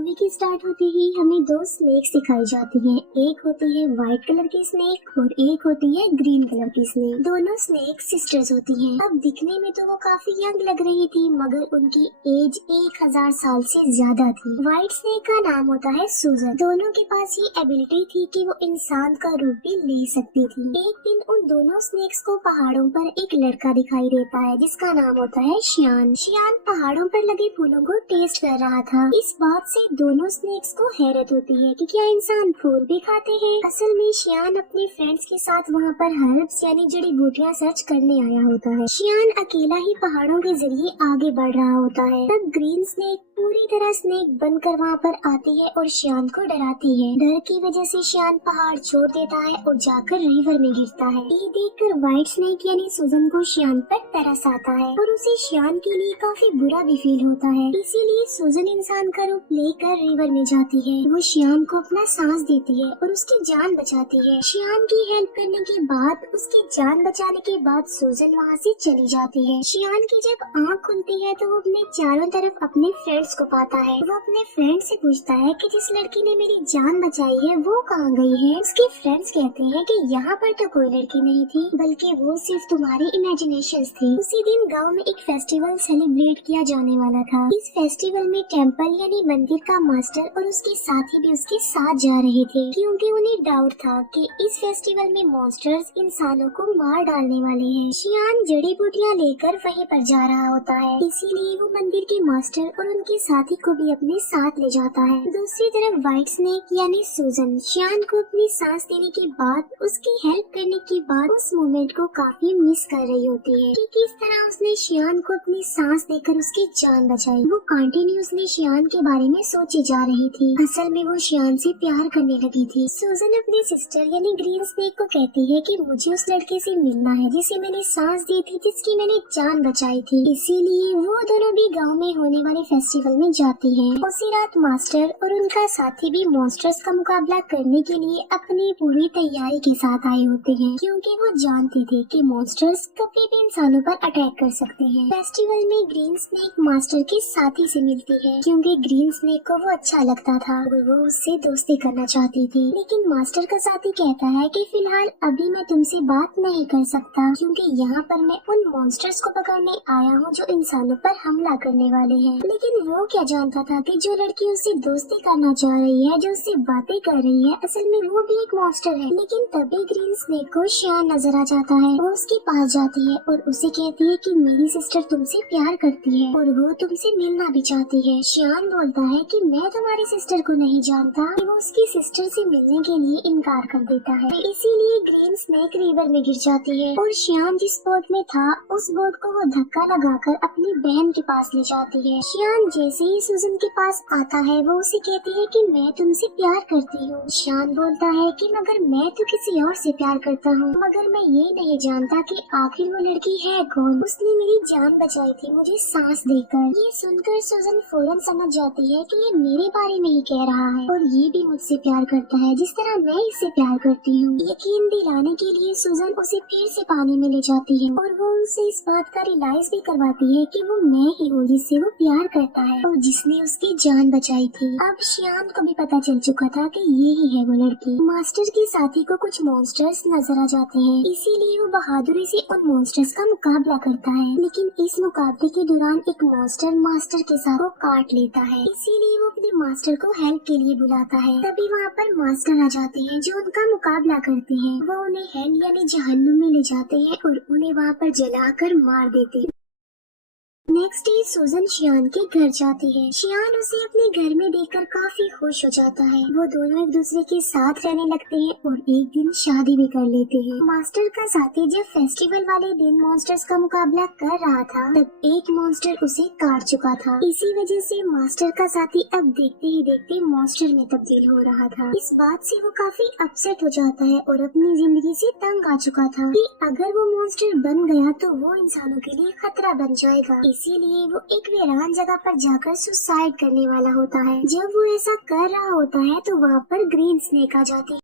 Movie की start होते ही हमें दो स्नेक्स दिखाई जाती हैं। एक होती है व्हाइट कलर की स्नेक और एक होती है ग्रीन कलर की स्नेक। दोनों स्नेक सिस्टर्स होती हैं। अब दिखने में तो वो काफी यंग लग रही थी, मगर उनकी एज 1000 साल से ज्यादा थी। व्हाइट स्नेक का नाम होता है सूजन। दोनों के पास ये एबिलिटी थी कि वो इंसान का रूप भी ले सकती थी। एक दिन उन दोनों स्नेक्स को पहाड़ों पर एक लड़का दिखाई देता है जिसका नाम होता है शियान। शियान पहाड़ों पर लगे फूलों को टेस्ट कर रहा था। इस बात से दोनों स्नेक्स को हैरत होती है कि क्या इंसान फूल भी खाते हैं। असल में शियान अपने फ्रेंड्स के साथ वहाँ पर हर्ब्स यानी जड़ी बूटियाँ सर्च करने आया होता है। शियान अकेला ही पहाड़ों के जरिए आगे बढ़ रहा होता है। तब ग्रीन स्नेक पूरी तरह स्नेक बनकर वहाँ पर आती है और शियान को डराती है। डर की वजह से शियान पहाड़ छोड़ देता है और जाकर रिवर में गिरता है। ये देखकर व्हाइट स्नेक यानी सूजन को शियान पर तरस आता है और उसे शियान के लिए काफी बुरा भी फील होता है। इसीलिए सूजन इंसान का रूप लेकर रिवर में जाती है। वो शियान को अपना सांस देती है और उसकी जान बचाती है। शियान की हेल्प करने के बाद, उसकी जान बचाने के बाद सूजन वहाँ से चली जाती है। शियान की जब आँख खुलती है तो वो अपने चारों तरफ अपने फ्रेंड्स को पाता है। वो अपने फ्रेंड से पूछता है कि जिस लड़की ने मेरी जान बचाई है वो कहाँ गई है। उसके फ्रेंड्स कहते हैं कि यहाँ पर तो कोई लड़की नहीं थी, बल्कि वो सिर्फ तुम्हारी इमेजिनेशंस थी। उसी दिन गांव में एक फेस्टिवल सेलिब्रेट किया जाने वाला था। इस फेस्टिवल में टेम्पल यानी मंदिर का मास्टर और उसके साथी भी उसके साथ जा रहे थे, क्योंकि उन्हें डाउट था कि इस फेस्टिवल में मॉन्स्टर्स इंसानों को मार डालने वाले हैं। शियान जड़ी बूटियाँ लेकर वहीं पर जा रहा होता है, इसीलिए वो मंदिर के मास्टर और उनके साथी को भी अपने साथ ले जाता है। दूसरी तरफ व्हाइट स्नेक यानी सूजन शियान को अपनी सांस देने के बाद, उसकी हेल्प करने के बाद उस मोमेंट को काफी मिस कर रही होती है कि किस तरह उसने शियान को अपनी सांस देकर उसकी जान बचाई। वो कंटिन्यूअसली शियान के बारे में सोची जा रही थी। असल में वो शियान से प्यार करने लगी थी। सूजन अपनी सिस्टर यानी ग्रीन स्नेक को कहती है कि मुझे उस लड़के से मिलना है जिसे मैंने सांस दी थी, जिसकी मैंने जान बचाई थी। इसीलिए वो दोनों भी गाँव में होने वाले फेस्टिवल में जाती हैं। उसी रात मास्टर और उनका साथी भी मॉन्स्टर्स का मुकाबला करने के लिए अपनी पूरी तैयारी के साथ आए होते हैं, क्योंकि वो जानते थे कि मॉन्स्टर्स कभी भी इंसानों पर अटैक कर सकते हैं। फेस्टिवल में ग्रीन स्नेक मास्टर के साथी से मिलती है, क्योंकि ग्रीन स्नेक को वो अच्छा लगता था और वो उससे दोस्ती करना चाहती थी। लेकिन मास्टर का साथी कहता है कि फिलहाल अभी मैं तुमसे बात नहीं कर सकता, क्योंकि यहाँ पर मैं उन मॉन्स्टर्स को पकड़ने आया हूँ जो इंसानों पर हमला करने वाले हैं। लेकिन वो क्या जानता था कि जो लड़की उससे दोस्ती करना चाह रही है, जो उससे बातें कर रही है, असल में वो भी एक मॉन्स्टर है। लेकिन तभी ग्रीन स्नेक को शियान नजर आ जाता है। वो उसके पास जाती है और उसे कहती है कि मेरी सिस्टर तुमसे प्यार करती है और वो तुमसे मिलना भी चाहती है। शियान बोलता है कि मैं तुम्हारी सिस्टर को नहीं जानता। वो उसकी सिस्टर से मिलने के लिए इनकार कर देता है। इसीलिए ग्रीन स्नेक रिवर में गिर जाती है और शियान जिस बोट में था उस बोट को वो धक्का लगाकर अपनी बहन के पास ले जाती है। शियान जैसे ही सूजन के पास आता है वो उसे कहती है कि मैं तुमसे प्यार करती हूँ। शियान बोलता है कि मगर मैं तो किसी और से प्यार करता हूँ, मगर मैं ये नहीं जानता कि आखिर वो लड़की है कौन। उसने मेरी जान बचाई थी मुझे सांस देकर। ये सुनकर सूजन फौरन समझ जाती है कि ये मेरे बारे में ही कह रहा है और ये भी मुझसे प्यार करता है जिस तरह मैं इससे प्यार करती हूँ। यकीन दिलाने के लिए सूजन उसे फिर से पानी में ले जाती है और वो उसे इस बात का रियलाइज भी करवाती है कि वो मैं ही हूँ जिससे वो प्यार करता है और जिसने उसकी जान बचाई थी। अब शियान को भी पता चल चुका था कि ये ही है वो लड़की। मास्टर के साथी को कुछ मॉन्स्टर्स नजर आ जाते हैं, इसीलिए वो बहादुरी से उन मॉन्स्टर्स का मुकाबला करता है। लेकिन इस मुकाबले के दौरान एक मॉन्स्टर मास्टर के साथ को काट लेता है, इसीलिए वो अपने मास्टर को हेल्प के लिए बुलाता है। तभी वहाँ पर मास्टर आ जाते हैं जो उनका मुकाबला करते हैं। वो उन्हें हेल यानी जहन्नुम में ले जाते हैं और उन्हें वहाँ पर जलाकर मार देते हैं। नेक्स्ट डे सूजन शियान के घर जाती है। शियान उसे अपने घर में देखकर काफी खुश हो जाता है। वो दोनों एक दूसरे के साथ रहने लगते हैं और एक दिन शादी भी कर लेते हैं। मास्टर का साथी जब फेस्टिवल वाले दिन मॉन्स्टर्स का मुकाबला कर रहा था तब एक मॉन्स्टर उसे काट चुका था। इसी वजह से मास्टर का साथी अब देखते ही देखते मॉन्स्टर में तब्दील हो रहा था। इस बात से वो काफी अपसेट हो जाता है और अपनी जिंदगी से तंग आ चुका था कि अगर वो मॉन्स्टर बन गया तो वो इंसानों के लिए खतरा बन जाएगा। इसीलिए वो एक वीरान जगह पर जाकर सुसाइड करने वाला होता है। जब वो ऐसा कर रहा होता है तो वहाँ पर ग्रीन स्नेक आ जाती है।